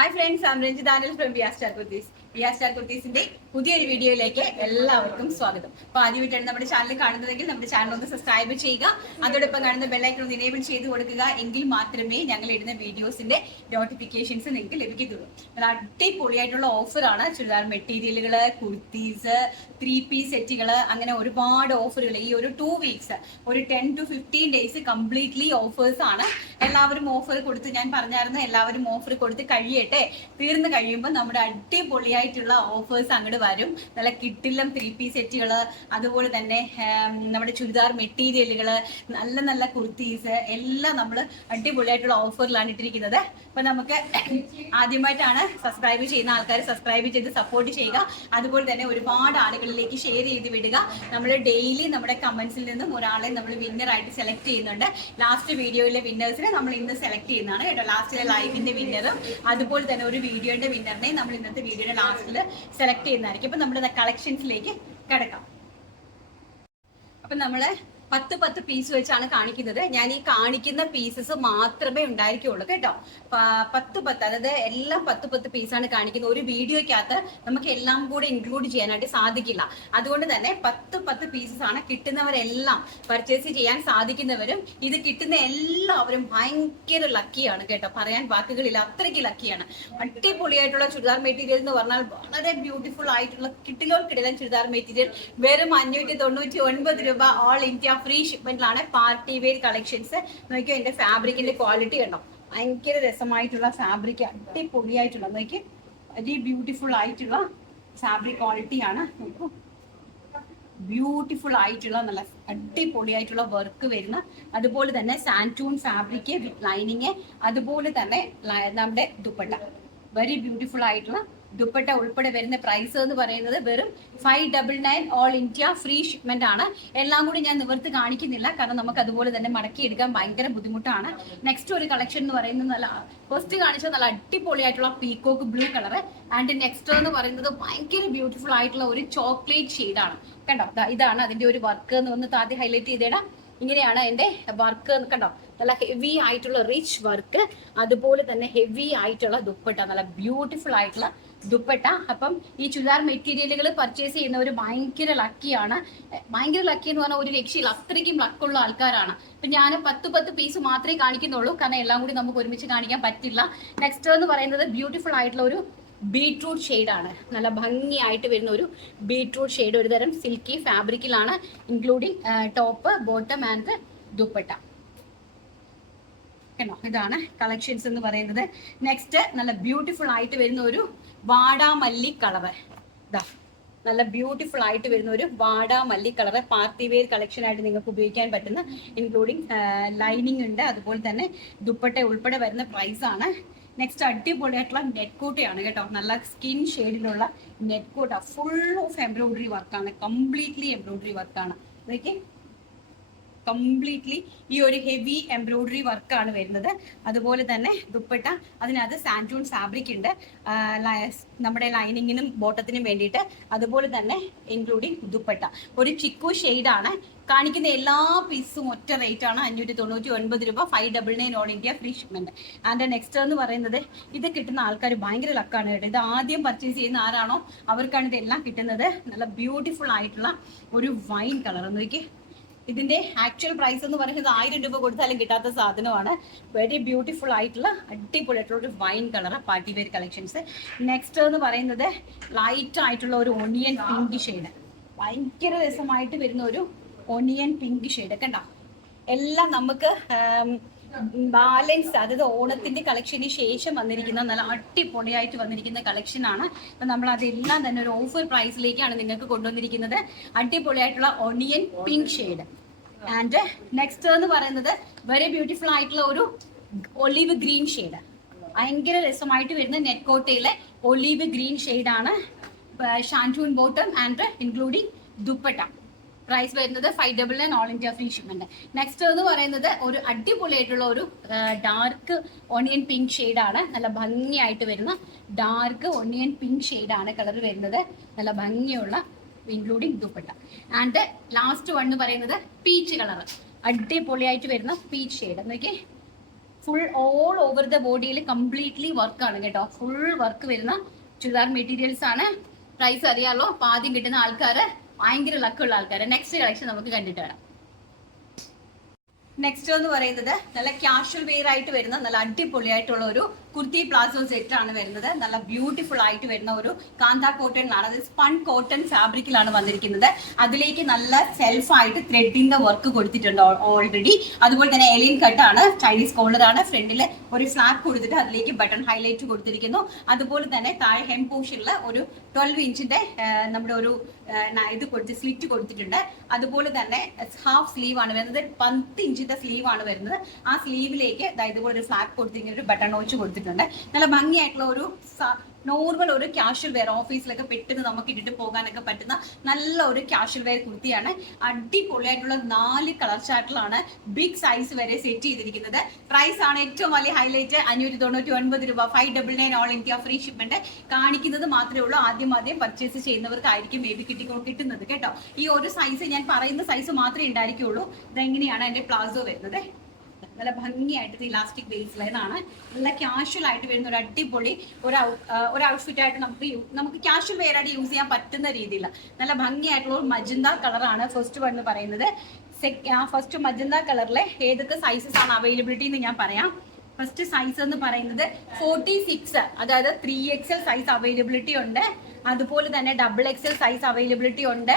Hi friends, I'm Ranjit Daniel from Via Star Kurtis. Via Star Kurtisന്റെ പുതിയൊരു വീഡിയോയിലേക്ക് എല്ലാവർക്കും സ്വാഗതം. അപ്പോൾ ആദ്യമായിട്ടാണ് നമ്മുടെ ചാനൽ കാണുന്നതെങ്കിൽ നമ്മുടെ ചാനൽ ഒന്ന് സബ്സ്ക്രൈബ് ചെയ്യുക. അതോടൊപ്പം കാണുന്ന ബെൽ ഐക്കൺ ഒന്ന് എനേബിൾ ചെയ്ത് കൊടുക്കുക. എങ്കിൽ മാത്രമേ ഞങ്ങൾ ഇടുന്ന വീഡിയോസിന്റെ നോട്ടിഫിക്കേഷൻസ് നിങ്ങൾക്ക് ലഭിക്കത്തുള്ളൂ. അടിപൊളിയായിട്ടുള്ള ഓഫറാണ്. ചുരിദാർ മെറ്റീരിയലുകൾ, കുർത്തീസ്, 3-piece സെറ്റുകൾ, അങ്ങനെ ഒരുപാട് ഓഫറുകൾ. ഈ ഒരു 2 weeks, ഒരു 10 to 15 days കംപ്ലീറ്റ്ലി ഓഫേഴ്സ് ആണ്. എല്ലാവരും ഓഫർ കൊടുത്ത്, ഞാൻ പറഞ്ഞായിരുന്നു എല്ലാവരും ഓഫർ കൊടുത്ത് കഴിയട്ടെ. തീർന്നു കഴിയുമ്പോൾ നമ്മുടെ അടിപൊളിയായിട്ടുള്ള ഓഫേഴ്സ് അങ്ങോട്ട് വരും. നല്ല കിട്ടില്ലം 3-piece സെറ്റുകൾ, അതുപോലെ തന്നെ നമ്മുടെ ചുരിദാർ മെറ്റീരിയലുകൾ, നല്ല നല്ല കുർത്തീസ് എല്ലാം നമ്മൾ അടിപൊളിയായിട്ടുള്ള ഓഫറിലാണ് ഇട്ടിരിക്കുന്നത്. അപ്പൊ നമുക്ക് ആദ്യമായിട്ടാണ് സബ്സ്ക്രൈബ് ചെയ്യുന്ന ആൾക്കാർ സബ്സ്ക്രൈബ് ചെയ്ത് സപ്പോർട്ട് ചെയ്യുക. അതുപോലെ തന്നെ ഒരുപാട് ആളുകളിലേക്ക് ഷെയർ ചെയ്ത് വിടുക. നമ്മൾ ഡെയിലി നമ്മുടെ കമന്റ്സിൽ നിന്നും ഒരാളെ നമ്മൾ വിന്നറായിട്ട് സെലക്ട് ചെയ്യുന്നുണ്ട്. ലാസ്റ്റ് വീഡിയോയിലെ വിന്നേഴ്സിനെ നമ്മൾ ഇന്ന് സെലക്ട് ചെയ്യുന്നതാണ് കേട്ടോ. ലാസ്റ്റിലെ ലൈവിന്റെ വിന്നറും അതുപോലെ തന്നെ ഒരു വീഡിയോയുടെ വിന്നറിനെ നമ്മൾ ഇന്നത്തെ വീഡിയോയുടെ ലാസ്റ്റിൽ സെലക്ട് ചെയ്യുന്നതായിരിക്കും. അപ്പൊ നമ്മുടെ കളക്ഷൻസിലേക്ക് കിടക്കാം. അപ്പൊ നമ്മള് 10 പീസ് വെച്ചാണ് കാണിക്കുന്നത്. ഞാൻ ഈ കാണിക്കുന്ന പീസസ് മാത്രമേ ഉണ്ടായിരിക്കുള്ളൂ കേട്ടോ. 10 അതായത് എല്ലാം 10 പീസാണ് കാണിക്കുന്നത്. ഒരു വീഡിയോയ്ക്കകത്ത് നമുക്ക് എല്ലാം കൂടെ ഇൻക്ലൂഡ് ചെയ്യാനായിട്ട് സാധിക്കില്ല. അതുകൊണ്ട് തന്നെ 10 പീസസ് ആണ്. കിട്ടുന്നവരെല്ലാം പർച്ചേസ് ചെയ്യാൻ സാധിക്കുന്നവരും ഇത് കിട്ടുന്ന എല്ലാവരും ഭയങ്കര ലക്കിയാണ് കേട്ടോ. പറയാൻ വാക്കുകളില്ല, അത്രയ്ക്ക് ലക്കിയാണ്. അടിപൊളിയായിട്ടുള്ള ചുരിദാർ മെറ്റീരിയൽ എന്ന് പറഞ്ഞാൽ വളരെ ബ്യൂട്ടിഫുൾ ആയിട്ടുള്ള കിടിലൻ ചുരിദാർ മെറ്റീരിയൽ വെറും 599 രൂപ. ഓൾ ഇന്ത്യ ഫ്രീ ഷിപ്മെന്റിലാണ്. പാർട്ടി വെയർ കളക്ഷൻസ് നോക്കിയോ. എന്റെ ഫാബ്രിക്കിന്റെ ക്വാളിറ്റി കണ്ടോ, ഭയങ്കര രസമായിട്ടുള്ള ഫാബ്രിക്, അടിപൊളിയായിട്ടുള്ള നോക്കി, വെരി ബ്യൂട്ടിഫുൾ ആയിട്ടുള്ള ഫാബ്രിക് ക്വാളിറ്റിയാണ്. നോക്കൂ, ബ്യൂട്ടിഫുൾ ആയിട്ടുള്ള നല്ല അടിപൊളിയായിട്ടുള്ള വർക്ക് വരുന്ന, അതുപോലെ തന്നെ സാൻറ്റൂൺ ഫാബ്രിക് വിത്ത് ലൈനിങ്, അതുപോലെ തന്നെ നമ്മുടെ ദുപ്പട്ട, വെരി ബ്യൂട്ടിഫുൾ ആയിട്ടുള്ള ദുപ്പട്ട ഉൾപ്പെടെ വരുന്ന പ്രൈസ് എന്ന് പറയുന്നത് വെറും 599 ഓൾ ഇന്ത്യ ഫ്രീ ഷിപ്മെന്റ് ആണ്. എല്ലാം കൂടി ഞാൻ നിവർത്ത് കാണിക്കുന്നില്ല, കാരണം നമുക്ക് അതുപോലെ തന്നെ മടക്കിയെടുക്കാൻ ഭയങ്കര ബുദ്ധിമുട്ടാണ്. നെക്സ്റ്റ് ഒരു കളക്ഷൻ എന്ന് പറയുന്നത് നല്ല ഫസ്റ്റ് കാണിച്ച നല്ല അടിപൊളിയായിട്ടുള്ള peacock blue colour. And next എന്ന് പറയുന്നത് ഭയങ്കര ബ്യൂട്ടിഫുൾ ആയിട്ടുള്ള ഒരു ചോക്ലേറ്റ് ഷെയ്ഡാണ് കണ്ടോ. ഇതാണ് അതിന്റെ ഒരു വർക്ക് എന്ന് ഒന്ന് ആദ്യം ഹൈലൈറ്റ് ചെയ്തേടാം. ഇങ്ങനെയാണ് എൻ്റെ വർക്ക് കണ്ടോ. നല്ല ഹെവി ആയിട്ടുള്ള റിച്ച് വർക്ക്, അതുപോലെ തന്നെ ഹെവി ആയിട്ടുള്ള ദുപ്പട്ട, നല്ല ബ്യൂട്ടിഫുൾ ആയിട്ടുള്ള ദുപ്പട്ട. അപ്പം ഈ ചുരിദാർ മെറ്റീരിയലുകൾ പർച്ചേസ് ചെയ്യുന്നവർ ഭയങ്കര ലക്കിയാണ്. ഭയങ്കര ലക്കി എന്ന് പറഞ്ഞാൽ ഒരു രക്ഷയില്ല, അത്രയ്ക്കും ലക്കുള്ള ആൾക്കാരാണ്. അപ്പൊ ഞാൻ 10 പീസ് മാത്രമേ കാണിക്കുന്നുള്ളൂ, കാരണം എല്ലാം കൂടി നമുക്ക് ഒരുമിച്ച് കാണിക്കാൻ പറ്റില്ല. നെക്സ്റ്റ് എന്ന് പറയുന്നത് ബ്യൂട്ടിഫുൾ ആയിട്ടുള്ള ഒരു ബീട്രൂട്ട് ഷെയ്ഡാണ്. നല്ല ഭംഗിയായിട്ട് വരുന്ന ഒരു ബീട്രൂട്ട് ഷെയ്ഡ്, ഒരു തരം സിൽക്കി ഫാബ്രിക്കിലാണ്, including top, bottom and dupatta. ഇതാണ് കളക്ഷൻസ് എന്ന് പറയുന്നത്. നെക്സ്റ്റ് നല്ല ബ്യൂട്ടിഫുൾ ആയിട്ട് വരുന്ന ഒരു വാടാമല്ലി കളറ്. ഇതാ നല്ല ബ്യൂട്ടിഫുൾ ആയിട്ട് വരുന്ന ഒരു വാടാമല്ലി കളറ്, പാർട്ടി വെയർ കളക്ഷൻ ആയിട്ട് നിങ്ങൾക്ക് ഉപയോഗിക്കാൻ പറ്റുന്ന, ഇൻക്ലൂഡിങ് ലൈനിങ് ഉണ്ട്, അതുപോലെ തന്നെ ദുപ്പട്ട ഉൾപ്പെടെ വരുന്ന പ്രൈസ് ആണ്. നെക്സ്റ്റ് അടിപൊളിയായിട്ടുള്ള നെറ്റ് കോട്ടയാണ് കേട്ടോ. നല്ല സ്കിൻ ഷെയ്ഡിലുള്ള നെറ്റ് കോട്ട, ഫുൾ ഓഫ് എംബ്രോയിഡറി വർക്കാണ്, കംപ്ലീറ്റ്ലി എംബ്രോയിഡറി വർക്കാണ്. ഇതൊക്കെ കംപ്ലീറ്റ്ലി ഈ ഒരു ഹെവി എംബ്രോയിഡറി വർക്കാണ് വരുന്നത്. അതുപോലെ തന്നെ ദുപ്പട്ട, അതിനകത്ത് സാൻറ്റൂൺ ഫാബ്രിക് ഉണ്ട് നമ്മുടെ ലൈനിങ്ങിനും ബോട്ടത്തിനും വേണ്ടിയിട്ട്, അതുപോലെ തന്നെ ഇൻക്ലൂഡിങ് ദുപ്പട്ട. ഒരു ചിക്കു ഷെയ്ഡാണ്. കാണിക്കുന്ന എല്ലാ പീസും ഒറ്റ റേറ്റ് ആണ്, 599 രൂപ, 599 all India free shipment. And next എന്ന് പറയുന്നത് ഇത് കിട്ടുന്ന ആൾക്കാർ ഭയങ്കര ലക്കാണ് കേട്ടോ. ഇത് ആദ്യം പർച്ചേസ് ചെയ്യുന്ന ആരാണോ അവർക്കാണ് ഇതെല്ലാം കിട്ടുന്നത്. നല്ല ബ്യൂട്ടിഫുൾ ആയിട്ടുള്ള ഒരു വൈൻ കളർ നോക്കി. ഇതിന്റെ ആക്ച്വൽ പ്രൈസ് എന്ന് പറയുന്നത് 1000 രൂപ കൊടുത്താലും കിട്ടാത്ത സാധനമാണ്. വെരി ബ്യൂട്ടിഫുൾ ആയിട്ടുള്ള അടിപൊളിയായിട്ടുള്ള ഒരു wine colour, party wear collections. Next എന്ന് പറയുന്നത് ലൈറ്റ് ആയിട്ടുള്ള ഒരു ഒണിയൻ പിങ്ക് ഷെയ്ഡ്, ഭയങ്കര രസമായിട്ട് വരുന്ന ഒരു ഒണിയൻ പിങ്ക് ഷെയ്ഡ് കണ്ടോ. എല്ലാം നമുക്ക് ബാലൻസ്, അതായത് ഓണത്തിന്റെ കളക്ഷന് ശേഷം വന്നിരിക്കുന്ന നല്ല അടിപൊളിയായിട്ട് വന്നിരിക്കുന്ന കളക്ഷൻ ആണ്. അപ്പൊ നമ്മൾ അതെല്ലാം തന്നെ ഒരു ഓഫർ പ്രൈസിലേക്കാണ് നിങ്ങൾക്ക് കൊണ്ടുവന്നിരിക്കുന്നത്. അടിപൊളിയായിട്ടുള്ള onion pink shade. And next എന്ന് പറയുന്നത് വെരി ബ്യൂട്ടിഫുൾ ആയിട്ടുള്ള ഒരു ഒലിവ് ഗ്രീൻ ഷെയ്ഡ്, ഭയങ്കര രസമായിട്ട് വരുന്ന നെറ്റ് കോട്ടയിലെ ഒലിവ് ഗ്രീൻ ഷെയ്ഡാണ്. Shantoon bottom and including dupatta. Price വരുന്നത് 599 all India free shipment. Next എന്ന് പറയുന്നത് ഒരു അടിപൊളിയായിട്ടുള്ള ഒരു ഡാർക്ക് ഒണിയൻ പിങ്ക് ഷെയ്ഡാണ്. നല്ല ഭംഗിയായിട്ട് വരുന്ന ഡാർക്ക് ഒണിയൻ പിങ്ക് ഷെയ്ഡാണ് കളർ വരുന്നത്. നല്ല ഭംഗിയുള്ള including dupatta. And last one എന്ന് പറയുന്നത് പീച്ച് കളർ, അടിപൊളിയായിട്ട് വരുന്ന പീച്ച് ഷെയ്ഡ്. നോക്കി, ഫുൾ ഓൾ ഓവർ ദ ബോഡിയിൽ കംപ്ലീറ്റ്ലി വർക്കാണ് കേട്ടോ. ഫുൾ വർക്ക് വരുന്ന ചുരിദാർ മെറ്റീരിയൽസ് ആണ്. പ്രൈസ് അറിയാലോ. അപ്പൊ ആദ്യം കിട്ടുന്ന ആൾക്കാർ ഭയങ്കര ലക്കുള്ള ആൾക്കാർ. നെക്സ്റ്റ് കളക്ഷൻ നമുക്ക് കണ്ടിട്ട് വരാം. നെക്സ്റ്റ് എന്ന് പറയുന്നത് നല്ല കാഷ്വൽ വെയർ ആയിട്ട് വരുന്ന നല്ല അടിപൊളിയായിട്ടുള്ള ഒരു കുർത്തി പ്ലാസോ സെറ്റ് ആണ് വരുന്നത്. നല്ല ബ്യൂട്ടിഫുൾ ആയിട്ട് വരുന്ന ഒരു കാന്ത കോട്ടണിലാണ്, അത് സ്പൺ കോട്ടൺ ഫാബ്രിക്കിലാണ് വന്നിരിക്കുന്നത്. അതിലേക്ക് നല്ല സെൽഫായിട്ട് ത്രെഡിന്റെ വർക്ക് കൊടുത്തിട്ടുണ്ട് ഓൾറെഡി. അതുപോലെ തന്നെ എലിയൻ കട്ടാണ്, ചൈനീസ് കോളർ ആണ്. ഫ്രണ്ടിൽ ഒരു ഫ്ലാപ്പ് കൊടുത്തിട്ട് അതിലേക്ക് ബട്ടൺ ഹൈലൈറ്റ് കൊടുത്തിരിക്കുന്നു. അതുപോലെ തന്നെ താഴെ ഹെം പോർഷനിൽ ഒരു 12 ഇഞ്ചിന്റെ നമ്മുടെ ഒരു ഇത് കൊടുത്ത് സ്ലിറ്റ് കൊടുത്തിട്ടുണ്ട്. അതുപോലെ തന്നെ ഹാഫ് സ്ലീവ് ആണ് വരുന്നത്, 10 ഇഞ്ചിന്റെ സ്ലീവ് ആണ് വരുന്നത്. ആ സ്ലീവിലേക്ക് ഇതുപോലെ ഒരു ഫ്ലാപ്പ് കൊടുത്തിരിക്കുന്ന ഒരു ബട്ടൺ നോച്ച് കൊടുത്തിട്ടുണ്ട്. നല്ല ഭംഗിയായിട്ടുള്ള ഒരു നോർമൽ ഒരു കാഷ്വൽ വെയർ, ഓഫീസിലൊക്കെ പെട്ടെന്ന് നമുക്ക് ഇട്ടിട്ട് പോകാനൊക്കെ പറ്റുന്ന നല്ല ഒരു കാഷ്വൽ വെയർ കുർത്തിയാണ്. അടിപൊളിയായിട്ടുള്ള 4 കളർ ചാർട്ടിലാണ് ബിഗ് സൈസ് വരെ സെറ്റ് ചെയ്തിരിക്കുന്നത്. പ്രൈസ് ആണ് ഏറ്റവും വലിയ ഹൈലൈറ്റ്, 599 രൂപ, 599 ഓൾ ഇന്ത്യ ഫ്രീ ഷിപ്മെന്റ്. കാണിക്കുന്നത് മാത്രമേ ഉള്ളൂ, ആദ്യം പർച്ചേസ് ചെയ്യുന്നവർക്കായിരിക്കും മേ ബി കിട്ടുന്നത് കേട്ടോ. ഈ ഒരു സൈസ് ഞാൻ പറയുന്ന സൈസ് മാത്രമേ ഉണ്ടായിരിക്കുള്ളൂ. ഇതെങ്ങനെയാണ് അതിന്റെ പ്ലാസോ വരുന്നത്. നല്ല ഭംഗിയായിട്ട് ഇലാസ്റ്റിക് ബേസ് ലൈൻ ആണ്. നല്ല കാഷ്വൽ ആയിട്ട് വരുന്ന ഒരു അടിപൊളി ഒരു ഔട്ട്ഫിറ്റ് ആയിട്ട് നമുക്ക് കാഷ്വൽ വെയർ ആയിട്ട് യൂസ് ചെയ്യാൻ പറ്റുന്ന രീതിയിൽ നല്ല ഭംഗിയായിട്ടുള്ള ഒരു മജന്ത കളറാണ് ഫസ്റ്റ് വൺ എന്ന് പറയുന്നത്. ഫസ്റ്റ് മജന്ത കളറിലെ ഏതൊക്കെ സൈസസ് ആണ് അവൈലബിലിറ്റി എന്ന് ഞാൻ പറയാം. ഫസ്റ്റ് സൈസ് എന്ന് പറയുന്നത് 46, അതായത് 3XL സൈസ് അവൈലബിലിറ്റി ഉണ്ട്. അതുപോലെ തന്നെ XXL സൈസ് അവൈലബിലിറ്റി ഉണ്ട്.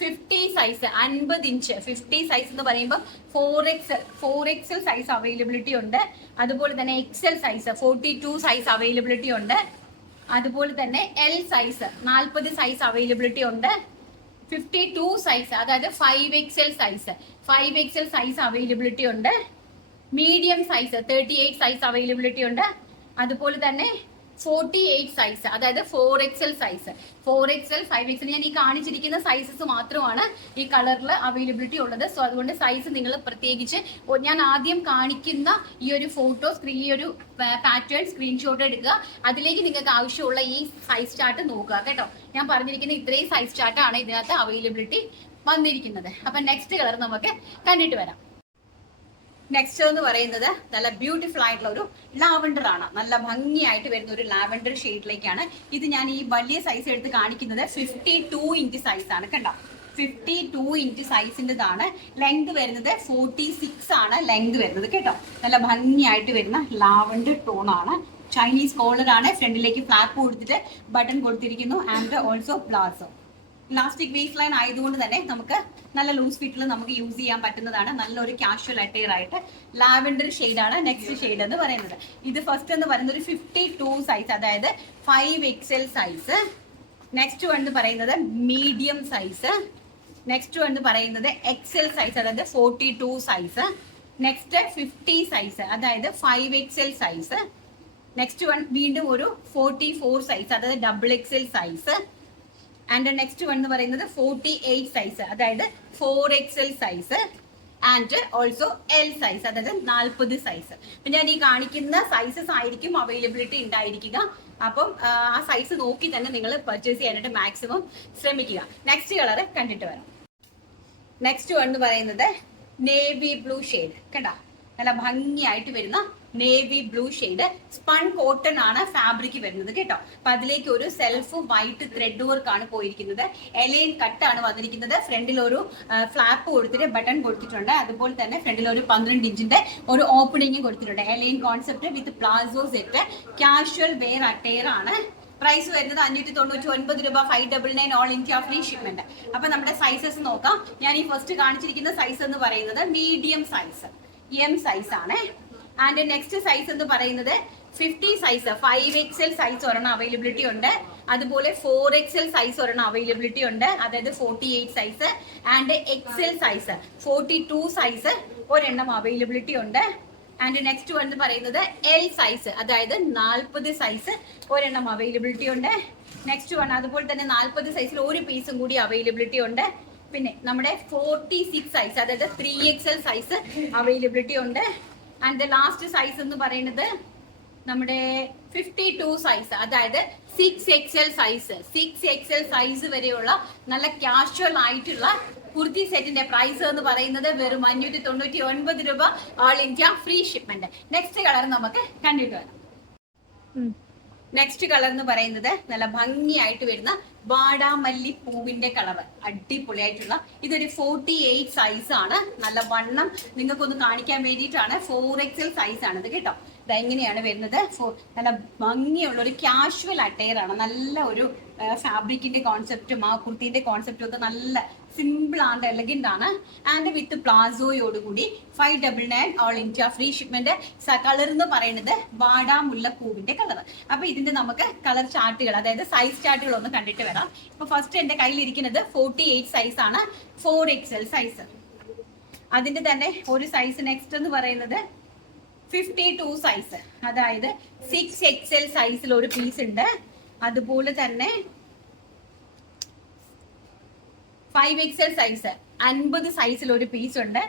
50 സൈസ് 50 ഇഞ്ച് 50 സൈസ് എന്ന് പറയുമ്പോൾ 4XL സൈസ് അവൈലബിലിറ്റി ഉണ്ട്. അതുപോലെ തന്നെ XL സൈസ് 42 സൈസ് അവൈലബിലിറ്റി ഉണ്ട്. അതുപോലെ തന്നെ L സൈസ് 40 സൈസ് അവൈലബിലിറ്റി ഉണ്ട്. 52 സൈസ് അതായത് 5XL സൈസ് അവൈലബിലിറ്റി ഉണ്ട്. മീഡിയം സൈസ് 38 സൈസ് അവൈലബിലിറ്റി ഉണ്ട്. അതുപോലെ തന്നെ 48 സൈസ് അതായത് 4XL സൈസ് 4XL 5XL ഞാൻ ഈ കാണിച്ചിരിക്കുന്ന സൈസസ് മാത്രമാണ് ഈ കളറിൽ അവൈലബിലിറ്റി ഉള്ളത്. സോ അതുകൊണ്ട് സൈസ് നിങ്ങൾ പ്രത്യേകിച്ച് ഞാൻ ആദ്യം കാണിക്കുന്ന ഈ ഒരു ഈ ഒരു പാറ്റേൺ സ്ക്രീൻഷോട്ട് എടുക്കുക. അതിലേക്ക് നിങ്ങൾക്ക് ആവശ്യമുള്ള ഈ സൈസ് ചാർട്ട് നോക്കുക കേട്ടോ. ഞാൻ പറഞ്ഞിരിക്കുന്ന ഇത്രയും സൈസ് ചാർട്ടാണ് ഇതിനകത്ത് അവൈലബിലിറ്റി വന്നിരിക്കുന്നത്. അപ്പൊ നെക്സ്റ്റ് കളർ നമുക്ക് കണ്ടിട്ട് വരാം. നെക്സ്റ്റ് എന്ന് പറയുന്നത് നല്ല ബ്യൂട്ടിഫുൾ ആയിട്ടുള്ള ഒരു ലാവൻഡർ ആണ്. നല്ല ഭംഗിയായിട്ട് വരുന്ന ഒരു ലാവൻഡർ ഷെയ്ഡിലേക്കാണ് ഇത് ഞാൻ ഈ വലിയ സൈസ് എടുത്ത് കാണിക്കുന്നത്. 52 ഇഞ്ച് സൈസ് ആണ് കണ്ടോ. 52 ഇഞ്ച് സൈസിൻ്റെതാണ്. ലെങ്ത് വരുന്നത് 46 ആണ് ലെങ്ത് വരുന്നത് കേട്ടോ. നല്ല ഭംഗിയായിട്ട് വരുന്ന ലാവൻഡർ ടോൺ ആണ്. ചൈനീസ് കോളർ ആണ്. ഫ്രണ്ടിലേക്ക് ഫ്ലാപ്പ് കൊടുത്തിട്ട് ബട്ടൺ കൊടുത്തിരിക്കുന്നു. And also palazzo. Elastic waste line ആയതുകൊണ്ട് തന്നെ നമുക്ക് നല്ല ലൂസ് ഫിറ്റിൽ നമുക്ക് യൂസ് ചെയ്യാൻ പറ്റുന്നതാണ്. നല്ലൊരു കാഷ്വൽ അറ്റയർ ആയിട്ട് ലാവൻഡർ ഷെയ്ഡാണ് നെക്സ്റ്റ് ഷെയ്ഡ് എന്ന് പറയുന്നത്. ഇത് ഫസ്റ്റ് എന്ന് പറയുന്നത് ഒരു 52 സൈസ് അതായത് 5XL സൈസ്. നെക്സ്റ്റ് വൺ എന്ന് പറയുന്നത് മീഡിയം സൈസ്. നെക്സ്റ്റ് വൺ എന്ന് പറയുന്നത് XL സൈസ് അതായത് 42 സൈസ്. നെക്സ്റ്റ് 50 സൈസ് അതായത് 5XL സൈസ്. നെക്സ്റ്റ് വൺ വീണ്ടും ഒരു 44 സൈസ് അതായത് XXL size. And next one എന്ന് പറയുന്നത് 48 സൈസ് അതായത് 4XL size. And also L size അതായത് 40 സൈസ്. അപ്പം ഞാൻ ഈ കാണിക്കുന്ന സൈസസ് ആയിരിക്കും അവൈലബിലിറ്റി ഉണ്ടായിരിക്കുക. അപ്പം ആ സൈസ് നോക്കി തന്നെ നിങ്ങൾ പർച്ചേസ് ചെയ്യാനായിട്ട് മാക്സിമം ശ്രമിക്കുക. നെക്സ്റ്റ് കളർ കണ്ടിട്ട് വരാം. നെക്സ്റ്റ് വൺ എന്ന് പറയുന്നത് നേവി ബ്ലൂ ഷെയ്ഡ് കണ്ടോ. നല്ല ഭംഗിയായിട്ട് വരുന്ന navy blue shade spun cotton ആണ് ഫാബ്രിക് വരുന്നത് കേട്ടോ. അപ്പൊ അതിലേക്ക് ഒരു സെൽഫ് വൈറ്റ് ത്രെഡ് വർക്ക് ആണ് പോയിരിക്കുന്നത്. എലൈൻ കട്ടാണ് വന്നിരിക്കുന്നത്. ഫ്രണ്ടിൽ ഒരു ഫ്ലാപ്പ് കൊടുത്തിട്ട് ബട്ടൺ കൊടുത്തിട്ടുണ്ട്. അതുപോലെ തന്നെ ഫ്രണ്ടിൽ ഒരു 12 ഇഞ്ചിന്റെ ഒരു ഓപ്പണിംഗ് കൊടുത്തിട്ടുണ്ട്. A line concept with palazzo set casual wear attire ആണ്. പ്രൈസ് വരുന്നത് 599 രൂപ, 599 ഓൾ ഇന്ത്യ ഫ്രീ ഷിപ്മെന്റ്. അപ്പൊ നമ്മുടെ സൈസസ് നോക്കാം. ഞാൻ ഈ ഫസ്റ്റ് കാണിച്ചിരിക്കുന്ന സൈസ് എന്ന് പറയുന്നത് മീഡിയം സൈസ് M സൈസ് ആണ്. ആൻഡ് നെക്സ്റ്റ് സൈസ് എന്ന് പറയുന്നത് 50 സൈസ് 5XL സൈസ് ഒരെണ്ണം അവൈലബിലിറ്റി ഉണ്ട്. അതുപോലെ 4XL സൈസ് ഒരെണ്ണം അവൈലബിലിറ്റി ഉണ്ട് അതായത് 48 size. And XL size 42 size ഒരെണ്ണം അവൈലബിലിറ്റി ഉണ്ട്. ആൻഡ് നെക്സ്റ്റ് വൺ എന്ന് പറയുന്നത് L സൈസ് അതായത് 40 സൈസ് ഒരെണ്ണം അവൈലബിലിറ്റി ഉണ്ട്. നെക്സ്റ്റ് വൺ അതുപോലെ തന്നെ 40 സൈസിൽ ഒരു പീസും കൂടി അവൈലബിലിറ്റി ഉണ്ട്. പിന്നെ നമ്മുടെ 46 സൈസ് അതായത് 3XL സൈസ് അവൈലബിലിറ്റി ഉണ്ട്. ആൻഡ് ദ ലാസ്റ്റ് സൈസ് എന്ന് പറയുന്നത് നമ്മുടെ 52 സൈസ് അതായത് 6XL സൈസ് വരെയുള്ള നല്ല കാഷ്വൽ ആയിട്ടുള്ള കുർത്തി സെറ്റിന്റെ പ്രൈസ് എന്ന് പറയുന്നത് വെറും 599 രൂപ, all India free shipment. Next colour നമുക്ക് കണ്ടിട്ട് വരാം. നെക്സ്റ്റ് കളർ എന്ന് പറയുന്നത് നല്ല ഭംഗിയായിട്ട് വരുന്ന വാടാമല്ലി പൂവിന്റെ കളർ, അടിപൊളിയായിട്ടുള്ള ഇതൊരു 48 സൈസ് ആണ്. നല്ല വണ്ണം നിങ്ങൾക്കൊന്ന് കാണിക്കാൻ വേണ്ടിയിട്ടാണ്. 4XL സൈസ് ആണ് ഇത് കേട്ടോ. ഇതെങ്ങനെയാണ് വരുന്നത്, നല്ല ഭംഗിയുള്ള ഒരു കാഷ്വൽ അറ്റയർ ആണ്. നല്ല ഒരു ഫാബ്രിക്കിന്റെ കോൺസെപ്റ്റും ആ കുർത്തിന്റെ കോൺസെപ്റ്റും ഒക്കെ നല്ല സിമ്പിൾ ആണ്, എലഗന്റ് ആണ്. ആൻഡ് വിത്ത് പ്ലാസോയോടുകൂടി 599 all India free shipment. Colour എന്ന് പറയുന്നത് വാടാമുല്ല പൂവിന്റെ കളർ. അപ്പൊ ഇതിന്റെ നമുക്ക് കളർ ചാർട്ടുകൾ, അതായത് സൈസ് ചാർട്ടുകൾ ഒന്ന് കണ്ടിട്ട് വരാം. ഇപ്പൊ ഫസ്റ്റ് എന്റെ കയ്യിലിരിക്കുന്നത് 48 സൈസ് ആണ്, 4XL സൈസ്. അതിന്റെ തന്നെ ഒരു സൈസ് നെക്സ്റ്റ് എന്ന് പറയുന്നത് 52 സൈസ്, അതായത് 6XL സൈസിൽ ഒരു പീസ് ഉണ്ട്. അതുപോലെ തന്നെ 5XL സൈസ് 50 സൈസിൽ ഒരു പീസ് ഉണ്ട്.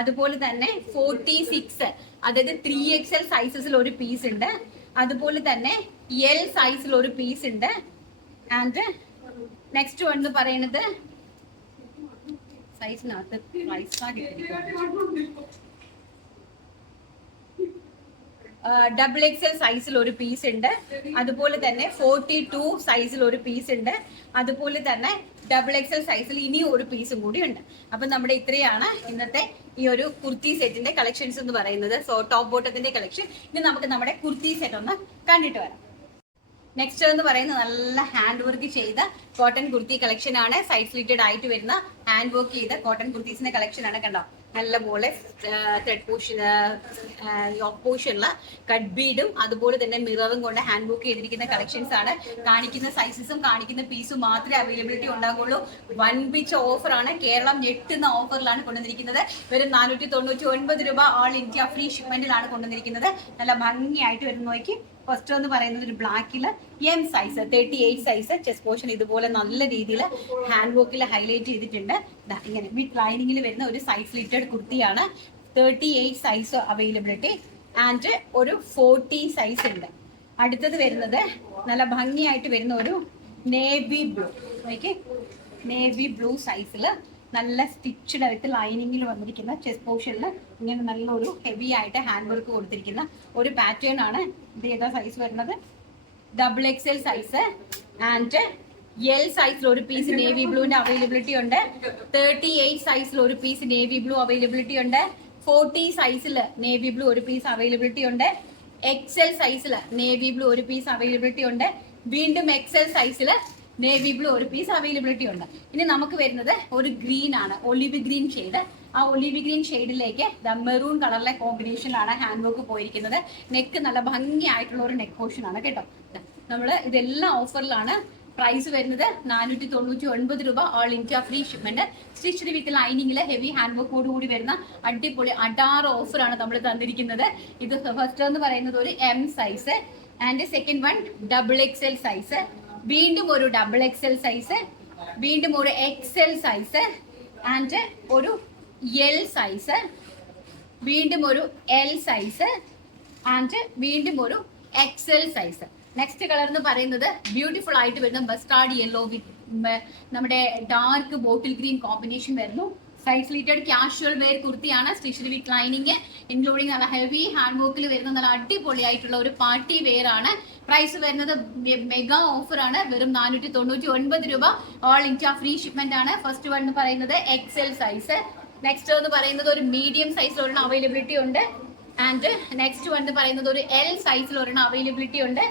അതുപോലെ തന്നെ 46, അതായത് 3XL സൈസസിൽ ഒരു പീസ് ഉണ്ട്. അതുപോലെ തന്നെ L സൈസിൽ ഒരു പീസ് ഉണ്ട്. ആൻഡ് നെക്സ്റ്റ് വൺ എന്ന് പറയുന്നത് സൈസിനകത്ത് XXL സൈസിൽ ഒരു പീസ് ഉണ്ട്. അതുപോലെ തന്നെ 42 സൈസിൽ ഒരു പീസ് ഉണ്ട്. അതുപോലെ തന്നെ XXL സൈസിൽ ഇനിയും ഒരു പീസും കൂടി ഉണ്ട്. അപ്പൊ നമ്മുടെ ഇത്രയാണ് ഇന്നത്തെ ഈ ഒരു കുർത്തി സെറ്റിന്റെ കളക്ഷൻസ് എന്ന് പറയുന്നത്. സോ ടോപ്പ് ബോട്ടത്തിന്റെ കളക്ഷൻ. ഇനി നമുക്ക് നമ്മുടെ കുർത്തി സെറ്റ് ഒന്ന് കണ്ടിട്ട് വരാം. നെക്സ്റ്റ് എന്ന് പറയുന്നത് നല്ല ഹാൻഡ് വർക്ക് ചെയ്ത കോട്ടൺ കുർത്തി കളക്ഷൻ ആണ്. സൈഡ് സ്ലിറ്റഡ് ആയിട്ട് വരുന്ന ഹാൻഡ് വർക്ക് ചെയ്ത കോട്ടൺ കുർത്തീസിന്റെ കളക്ഷൻ ആണ്. കണ്ടോ, നല്ലപോലെ ത്രെഡ് പോർഷനിൽ കട്ട് ബീഡും അതുപോലെ തന്നെ മിററും കൊണ്ട് ഹാൻഡ് വർക്ക് ചെയ്തിരിക്കുന്ന കളക്ഷൻസ് ആണ്. കാണിക്കുന്ന സൈസസും കാണിക്കുന്ന പീസും മാത്രമേ അവൈലബിലിറ്റി ഉണ്ടാകുള്ളൂ. വൺ പിച്ച് ഓഫർ ആണ്. കേരളം ഞെട്ടുന്ന ഓഫറിലാണ് കൊണ്ടുവന്നിരിക്കുന്നത്. വെറും 499 രൂപ, ഓൾ ഇന്ത്യ ഫ്രീ ഷിപ്മെന്റിലാണ് കൊണ്ടുവന്നിരിക്കുന്നത്. നല്ല ഭംഗിയായിട്ട് വരുന്ന നോക്കി. ഫസ്റ്റ് എന്ന് പറയുന്നത് ഒരു ബ്ലാക്കിൽ M size 38 size. Chest portion ഇതുപോലെ നല്ല രീതിയിൽ ഹാൻഡ് വർക്കിൽ ഹൈലൈറ്റ് ചെയ്തിട്ടുണ്ട്. ഇങ്ങനെ വിത്ത് ലൈനിങ്ങിൽ വരുന്ന ഒരു സൈഡ് സ്ലിറ്റഡ് കുർത്തിയാണ്. 38 സൈസ് അവൈലബിലിറ്റി ആൻഡ് ഒരു 40 സൈസ് ഉണ്ട്. അടുത്തത് വരുന്നത് നല്ല ഭംഗിയായിട്ട് വരുന്ന ഒരു നേവി ബ്ലൂ. നേവി ബ്ലൂ സൈസിൽ നല്ല സ്റ്റിച്ചഡ് വിത്ത് ലൈനിങ്ങിൽ വന്നിരിക്കുന്ന ചെസ്റ്റ് പോർഷനിൽ ഇങ്ങനെ നല്ലൊരു ഹെവി ആയിട്ട് ഹാൻഡ് വർക്ക് കൊടുത്തിരിക്കുന്ന ഒരു പാറ്റേൺ ആണ്. ഇത് ഏതാ സൈസ് വരുന്നത്, XXL സൈസ്. ആൻഡ് L സൈസിൽ ഒരു പീസ് നേവി ബ്ലൂവിന്റെ അവൈലബിലിറ്റി ഉണ്ട്. 38 സൈസിൽ ഒരു പീസ് നേവി ബ്ലൂ അവൈലബിലിറ്റി ഉണ്ട്. 40 സൈസിൽ നേവി ബ്ലൂ ഒരു പീസ് അവൈലബിലിറ്റി ഉണ്ട്. XL സൈസിൽ നേവി ബ്ലൂ ഒരു പീസ് അവൈലബിലിറ്റി ഉണ്ട്. വീണ്ടും XL സൈസിൽ നേവി ബ്ലൂ ഒരു പീസ് അവൈലബിലിറ്റി ഉണ്ട്. ഇനി നമുക്ക് വരുന്നത് ഒരു ഗ്രീൻ ആണ്, ഒലിവ് ഗ്രീൻ ഷെയ്ഡ്. ആ ഒലിവ് ഗ്രീൻ ഷെയ്ഡിലേക്ക് മെറൂൺ കളറിലെ കോമ്പിനേഷനിലാണ് ഹാൻഡ് വർക്ക് പോയിരിക്കുന്നത്. നെക്ക് നല്ല ഭംഗിയായിട്ടുള്ള ഒരു നെക്ക് പോർഷൻ ആണ് കേട്ടോ. നമ്മൾ ഇതെല്ലാം ഓഫറിലാണ്. പ്രൈസ് വരുന്നത് 499 രൂപ, all India free shipment. Stitched with ലൈനിങ്ങിൽ ഹെവി ഹാൻഡ് വർക്കോട് കൂടി വരുന്ന അടിപൊളി അഡാർ ഓഫറാണ് നമ്മൾ തന്നിരിക്കുന്നത്. ഇത് ഫസ്റ്റ് എന്ന് പറയുന്നത് ഒരു M size and second one XXL size. വീണ്ടും ഒരു XXL സൈസ്, വീണ്ടും ഒരു XL സൈസ് ആൻഡ് ഒരു L സൈസ്, വീണ്ടും ഒരു L സൈസ് ആൻഡ് വീണ്ടും ഒരു XL സൈസ്. നെക്സ്റ്റ് കളർ എന്ന് പറയുന്നത് ബ്യൂട്ടിഫുൾ ആയിട്ട് വരുന്ന മസ്റ്റാർഡ് യെല്ലോ വിത്ത് നമ്മുടെ ഡാർക്ക് ബോട്ടിൽ ഗ്രീൻ കോമ്പിനേഷൻ വരുന്നു. സൈഡ് സ്ലീറ്റഡ് കാഷ്വൽ വെയർ കുർത്തിയാണ്. സ്റ്റിച്ച്ഡ് വിത്ത് ലൈനിങ് ഇൻക്ലൂഡിങ് നല്ല ഹെവി ഹാൻഡ് വർക്കിൽ വരുന്ന നല്ല അടിപൊളിയായിട്ടുള്ള ഒരു പാർട്ടി വെയർ ആണ്. പ്രൈസ് വരുന്നത് മെഗാ ഓഫർ ആണ്. വെറും 499 രൂപ, ഓൾ ഇന്ത്യ ഫ്രീ ഷിപ്മെന്റ് ആണ്. ഫസ്റ്റ് വൺ എന്ന് പറയുന്നത് XL സൈസ്. നെക്സ്റ്റ് എന്ന് പറയുന്നത് ഒരു മീഡിയം സൈസിൽ ഒരെണ്ണം അവൈലബിലിറ്റി ഉണ്ട്. ആൻഡ് നെക്സ്റ്റ് വൺ എന്ന് പറയുന്നത് ഒരു L സൈസിൽ ഒരെണ്ണം അവൈലബിലിറ്റി ഉണ്ട്.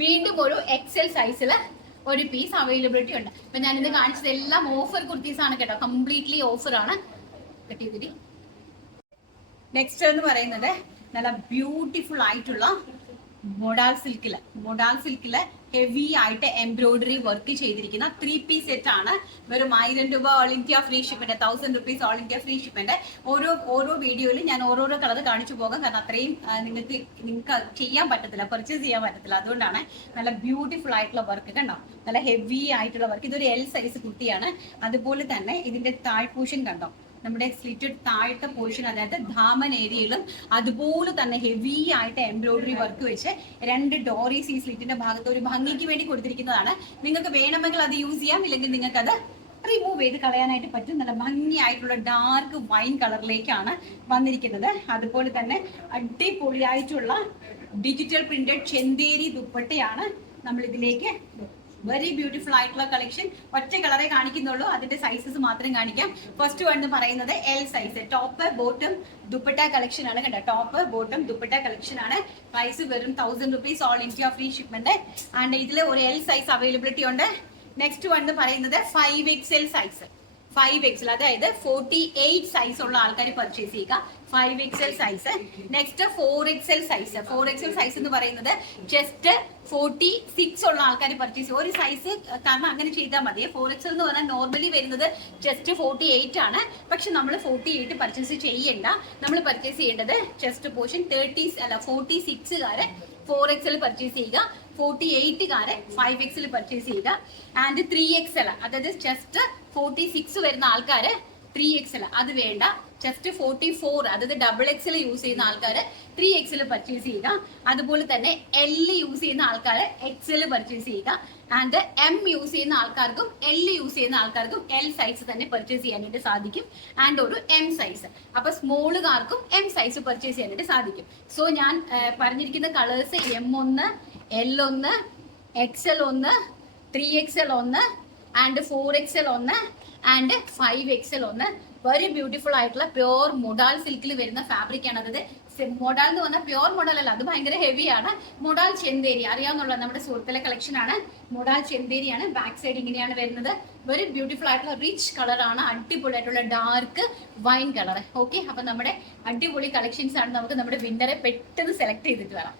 വീണ്ടും ഒരു XL സൈസിൽ ഒരു പീസ് അവൈലബിലിറ്റി ഉണ്ട്. അപ്പൊ ഞാനിത് കാണിച്ചത് എല്ലാം ഓഫർ കുർത്തീസ് ആണ് കേട്ടോ, കംപ്ലീറ്റ്ലി ഓഫർ ആണ്. നെക്സ്റ്റ് എന്ന് പറയുന്നത് നല്ല ബ്യൂട്ടിഫുൾ ആയിട്ടുള്ള മൊഡാൾ സിൽക്കില് ഹെവി ആയിട്ട് എംബ്രോയിഡറി വർക്ക് ചെയ്തിരിക്കുന്ന 3 പീസ് സെറ്റ് ആണ്. വെറും 1000 രൂപ, all India free shipment. 1000 rupees all India free shipment. ഓരോ വീഡിയോയിലും ഞാൻ ഓരോരോ കളർ കാണിച്ചു പോകാം. കാരണം അത്രയും നിങ്ങൾക്ക് ചെയ്യാൻ പറ്റത്തില്ല, പർച്ചേസ് ചെയ്യാൻ പറ്റത്തില്ല. അതുകൊണ്ടാണ്. നല്ല ബ്യൂട്ടിഫുൾ ആയിട്ടുള്ള വർക്ക് കണ്ടോ, നല്ല ഹെവി ആയിട്ടുള്ള വർക്ക്. ഇതൊരു L സൈസ് കുർത്തിയാണ്. അതുപോലെ തന്നെ ഇതിന്റെ താഴ്പോർഷൻ കണ്ടോ, നമ്മുടെ സ്ലിറ്റഡ് താഴത്തെ പോർഷൻ, അതായത് ധാമൻ ഏരിയയിലും അതുപോലെ തന്നെ ഹെവി ആയിട്ട് എംബ്രോയിഡറി വർക്ക് വെച്ച് 2 ഡോറീസ് ഈ സ്ലിറ്റിന്റെ ഭാഗത്ത് ഒരു ഭംഗിക്ക് വേണ്ടി കൊടുത്തിരിക്കുന്നതാണ്. നിങ്ങൾക്ക് വേണമെങ്കിൽ അത് യൂസ് ചെയ്യാം, ഇല്ലെങ്കിൽ നിങ്ങൾക്ക് അത് റിമൂവ് ചെയ്ത് കളയാനായിട്ട് പറ്റും. നല്ല ഭംഗിയായിട്ടുള്ള ഡാർക്ക് വൈൻ കളറിലേക്കാണ് വന്നിരിക്കുന്നത്. അതുപോലെ തന്നെ അടിപൊളിയായിട്ടുള്ള ഡിജിറ്റൽ പ്രിന്റഡ് ചെന്തേരി ദുപ്പട്ടയാണ് നമ്മൾ ഇതിലേക്ക്. വെരി ബ്യൂട്ടിഫുൾ ആയിട്ടുള്ള കളക്ഷൻ. ഒറ്റ കളറെ കാണിക്കുന്നുള്ളൂ, അതിന്റെ സൈസസ് മാത്രം കാണിക്കാം. ഫസ്റ്റ് വൺ എന്ന് പറയുന്നത് L size, top bottom dupatta collection ആണ്. കണ്ടോ, ടോപ്പ് ബോട്ടം ദുപ്പട്ട കളക്ഷൻ ആണ്. പ്രൈസ് വെറും 1000 rupees, all India free shipment. And ഇതിൽ ഒരു എൽ സൈസ് അവൈലബിലിറ്റി ഉണ്ട്. നെക്സ്റ്റ് വൺ എന്ന് പറയുന്നത് 5XL സൈസ്, 5XL, അതായത് 48 സൈസ് ഉള്ള ആൾക്കാർ പർച്ചേസ് ചെയ്യുക. 5XL size. Next 4XL size. 4XL size എന്ന് പറയുന്നത് ജസ്റ്റ് 46 ഉള്ള ആൾക്കാർ പർച്ചേസ് ചെയ്യും. ഒരു സൈസ് കാരണം അങ്ങനെ ചെയ്താൽ മതി. 4XL എന്ന് പറഞ്ഞാൽ നോർമലി വരുന്നത് ജസ്റ്റ് 48 ആണ്. പക്ഷെ നമ്മൾ 48 പർച്ചേസ് ചെയ്യണ്ട. നമ്മൾ പർച്ചേസ് ചെയ്യേണ്ടത് ചെസ്റ്റ് പോർഷൻ 46കാരെ 4XL പർച്ചേസ് ചെയ്യുക, 48കാരെ 5XL പർച്ചേസ് ചെയ്യുക. ആൻഡ് 3XL, അതായത് ജസ്റ്റ് 46 വരുന്ന ആൾക്കാര് 3XL അത് വേണ്ട. ജസ്റ്റ് 44, അതായത് XXL യൂസ് ചെയ്യുന്ന ആൾക്കാർ 3XL പർച്ചേസ് ചെയ്യുക. അതുപോലെ തന്നെ L യൂസ് ചെയ്യുന്ന ആൾക്കാർ XL പർച്ചേസ് ചെയ്യുക. ആൻഡ് M യൂസ് ചെയ്യുന്ന ആൾക്കാർക്കും L യൂസ് ചെയ്യുന്ന ആൾക്കാർക്കും L സൈസ് തന്നെ പർച്ചേസ് ചെയ്യാനായിട്ട് സാധിക്കും. ആൻഡ് ഒരു M സൈസ്. അപ്പൊ സ്മോളുകാർക്കും M സൈസ് പർച്ചേസ് ചെയ്യാനായിട്ട് സാധിക്കും. സോ ഞാൻ പറഞ്ഞിരിക്കുന്ന colours M1, L1, XL1, 3XL1 and 4XL1 and 5XL1. Very beautiful ആയിട്ടുള്ള പ്യോർ മൊഡാൽ സിൽക്കിൽ വരുന്ന ഫാബ്രിക് ആണ്. അതായത് മൊഡാൽ എന്ന് പറഞ്ഞാൽ പ്യോർ മൊഡാൽ അല്ല, അത് ഭയങ്കര ഹെവിയാണ്. മൊഡാൽ ചെന്തേരി അറിയാവുന്നുള്ള നമ്മുടെ സുഹൃത്തിലെ കളക്ഷൻ ആണ്. മൊഡാൽ ചെന്തേരിയാണ്. ബാക്ക് സൈഡ് ഇങ്ങനെയാണ് വരുന്നത്. വെരി ബ്യൂട്ടിഫുൾ ആയിട്ടുള്ള റിച്ച് കളറാണ്. അടിപൊളി ആയിട്ടുള്ള ഡാർക്ക് വൈൻ കളർ. ഓക്കെ, അപ്പൊ നമ്മുടെ അടിപൊളി കളക്ഷൻസ് ആണ്. നമുക്ക് നമ്മുടെ വിന്നറെ പെട്ടെന്ന് സെലക്ട് ചെയ്തിട്ട് വരാം.